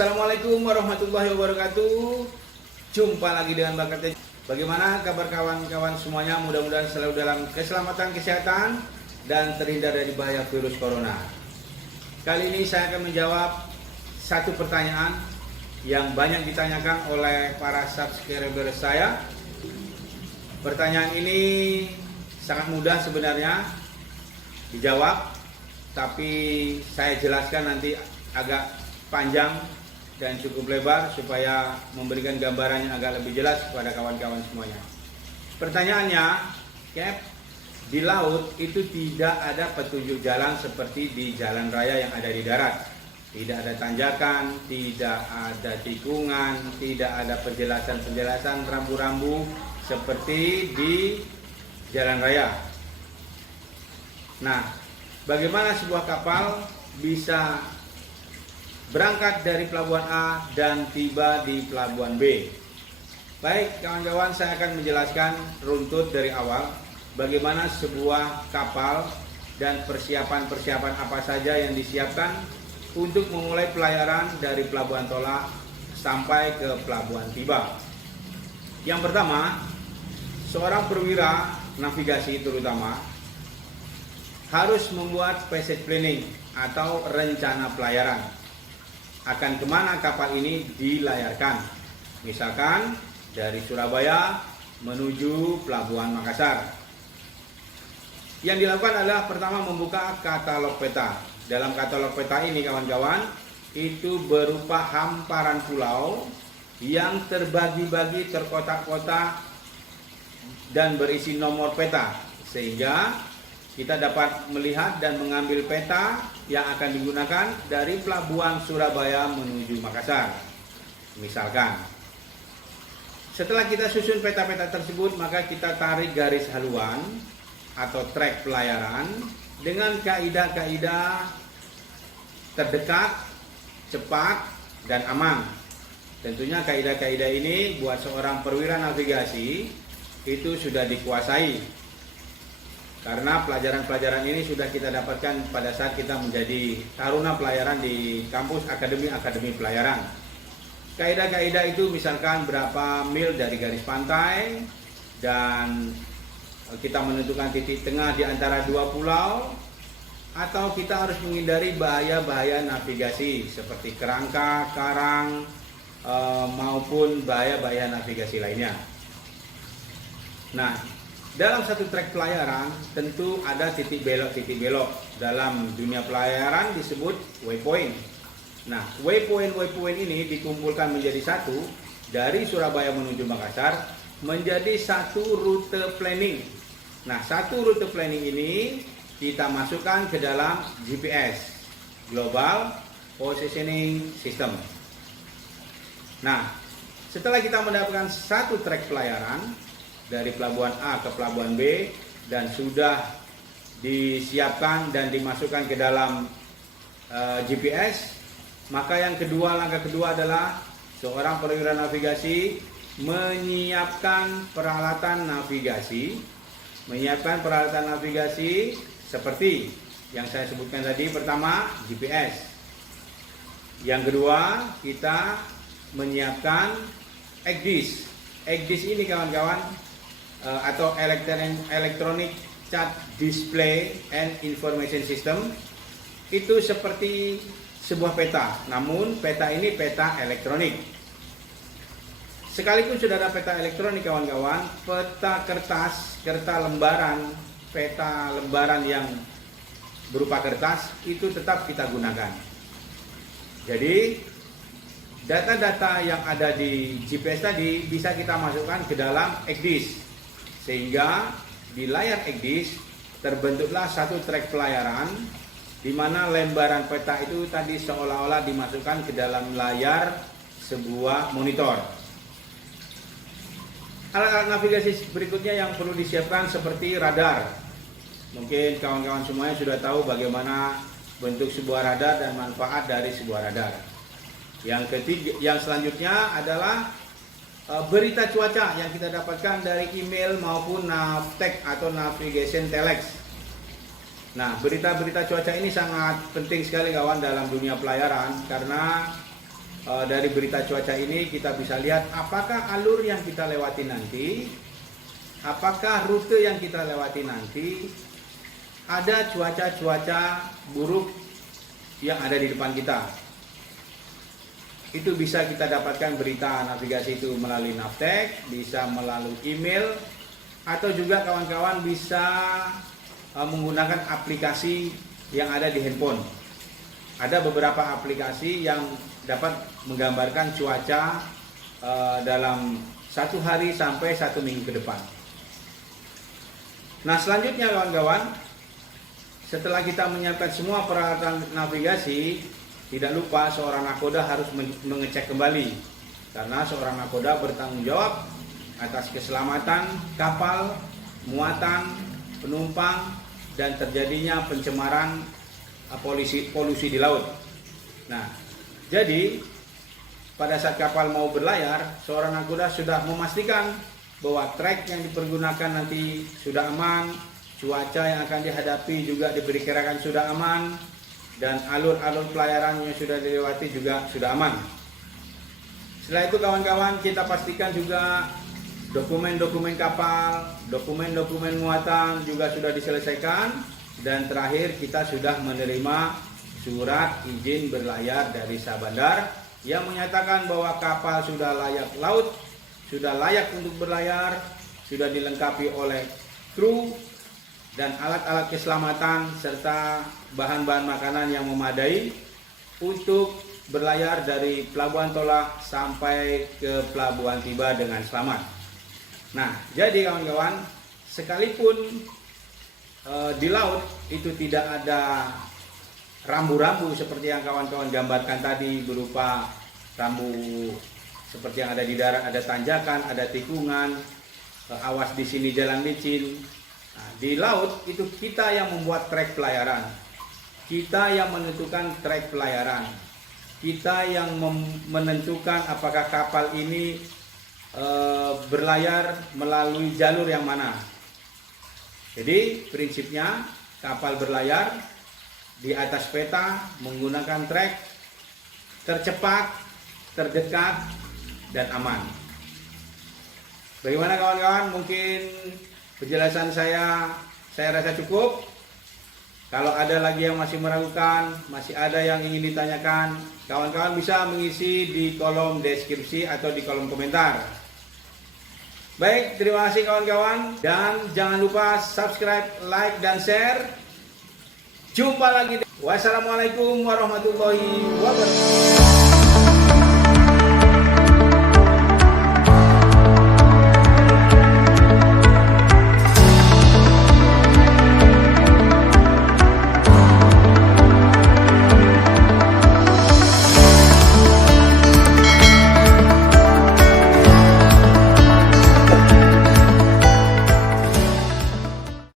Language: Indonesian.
Assalamualaikum warahmatullahi wabarakatuh. Jumpa lagi dengan Bakatnya. Bagaimana kabar kawan-kawan semuanya? Mudah-mudahan selalu dalam keselamatan, kesehatan, dan terhindar dari bahaya virus corona. Kali ini saya akan menjawab satu pertanyaan yang banyak ditanyakan oleh para subscriber saya. Pertanyaan ini sangat mudah sebenarnya dijawab, tapi saya jelaskan nanti agak panjang dan cukup lebar supaya memberikan gambaran yang agak lebih jelas kepada kawan-kawan semuanya. Pertanyaannya, Cap, di laut itu tidak ada petunjuk jalan seperti di jalan raya yang ada di darat. Tidak ada tanjakan, tidak ada tikungan, tidak ada penjelasan-penjelasan rambu-rambu seperti di jalan raya. Nah, bagaimana sebuah kapal bisa berangkat dari pelabuhan A dan tiba di pelabuhan B? Baik kawan-kawan, saya akan menjelaskan runtut dari awal bagaimana sebuah kapal dan persiapan-persiapan apa saja yang disiapkan untuk memulai pelayaran dari pelabuhan Tola sampai ke pelabuhan tiba. Yang pertama, seorang perwira navigasi terutama harus membuat passage planning atau rencana pelayaran. Akan kemana kapal ini dilayarkan. Misalkan dari Surabaya menuju Pelabuhan Makassar. Yang dilakukan adalah pertama membuka katalog peta. Dalam katalog peta ini kawan-kawan, itu berupa hamparan pulau yang terbagi-bagi, terkotak-kotak dan berisi nomor peta, sehingga kita dapat melihat dan mengambil peta yang akan digunakan dari pelabuhan Surabaya menuju Makassar. Misalkan, setelah kita susun peta-peta tersebut, maka kita tarik garis haluan atau trek pelayaran dengan kaidah-kaidah terdekat, cepat, dan aman. Tentunya kaidah-kaidah ini buat seorang perwira navigasi itu sudah dikuasai, karena pelajaran-pelajaran ini sudah kita dapatkan pada saat kita menjadi taruna pelayaran di kampus akademi pelayaran. Kaidah-kaidah itu misalkan berapa mil dari garis pantai, dan kita menentukan titik tengah di antara dua pulau, atau kita harus menghindari bahaya-bahaya navigasi seperti kerangka, karang, maupun bahaya-bahaya navigasi lainnya. Nah, dalam satu trek pelayaran tentu ada titik belok. Dalam dunia pelayaran disebut waypoint. Nah, waypoint ini dikumpulkan menjadi satu dari Surabaya menuju Makassar menjadi satu rute planning. Nah, satu rute planning ini kita masukkan ke dalam GPS, Global Positioning System. Nah, setelah kita mendapatkan satu trek pelayaran dari pelabuhan A ke pelabuhan B dan sudah disiapkan dan dimasukkan ke dalam GPS, maka langkah kedua adalah seorang perwira navigasi menyiapkan peralatan navigasi seperti yang saya sebutkan tadi. Pertama, GPS. Yang kedua, kita menyiapkan ECDIS. ECDIS ini kawan-kawan, atau Electronic Chart Display and Information System, itu seperti sebuah peta, namun peta ini peta elektronik. Sekalipun sudah ada peta elektronik kawan-kawan, peta lembaran yang berupa kertas itu tetap kita gunakan. Jadi data-data yang ada di GPS tadi bisa kita masukkan ke dalam ECDIS, sehingga di layar ECDIS terbentuklah satu trek pelayaran di mana lembaran peta itu tadi seolah-olah dimasukkan ke dalam layar sebuah monitor. Alat-alat navigasi berikutnya yang perlu disiapkan seperti radar. Mungkin kawan-kawan semuanya sudah tahu bagaimana bentuk sebuah radar dan manfaat dari sebuah radar. Yang selanjutnya adalah berita cuaca yang kita dapatkan dari email maupun Navtech atau Navigation Telex. Nah, berita-berita cuaca ini sangat penting sekali kawan dalam dunia pelayaran, karena dari berita cuaca ini kita bisa lihat apakah alur yang kita lewati nanti, apakah rute yang kita lewati nanti ada cuaca-cuaca buruk yang ada di depan kita. Itu bisa kita dapatkan berita navigasi itu melalui Navtex, bisa melalui email, atau juga kawan-kawan bisa menggunakan aplikasi yang ada di handphone. Ada beberapa aplikasi yang dapat menggambarkan cuaca dalam 1 hari sampai 1 minggu ke depan. Nah, selanjutnya kawan-kawan, setelah kita menyiapkan semua peralatan navigasi, tidak lupa seorang nakoda harus mengecek kembali, karena seorang nakoda bertanggung jawab atas keselamatan kapal, muatan, penumpang, dan terjadinya pencemaran polusi di laut. Nah, jadi pada saat kapal mau berlayar, seorang nakoda sudah memastikan bahwa trek yang dipergunakan nanti sudah aman, cuaca yang akan dihadapi juga diperkirakan sudah aman, dan alur-alur pelayaran yang sudah dilewati juga sudah aman. Setelah itu kawan-kawan, kita pastikan juga dokumen-dokumen kapal, dokumen-dokumen muatan juga sudah diselesaikan. Dan terakhir kita sudah menerima surat izin berlayar dari Syah Bandar yang menyatakan bahwa kapal sudah layak laut, sudah layak untuk berlayar, sudah dilengkapi oleh kru dan alat-alat keselamatan serta bahan-bahan makanan yang memadai untuk berlayar dari Pelabuhan Tolak sampai ke Pelabuhan Tiba dengan selamat. Nah, jadi kawan-kawan, sekalipun di laut itu tidak ada rambu-rambu seperti yang kawan-kawan gambarkan tadi, berupa rambu seperti yang ada di darat, ada tanjakan, ada tikungan, awas di sini jalan licin. Nah, di laut itu kita yang membuat trek pelayaran, kita yang menentukan trek pelayaran, kita yang menentukan apakah kapal ini berlayar melalui jalur yang mana. Jadi prinsipnya kapal berlayar di atas peta menggunakan trek tercepat, terdekat, dan aman. Bagaimana kawan-kawan? Mungkin penjelasan saya rasa cukup. Kalau ada lagi yang masih meragukan, masih ada yang ingin ditanyakan, kawan-kawan bisa mengisi di kolom deskripsi atau di kolom komentar. Baik, terima kasih kawan-kawan, dan jangan lupa subscribe, like, dan share. Jumpa lagi. Wassalamualaikum warahmatullahi wabarakatuh.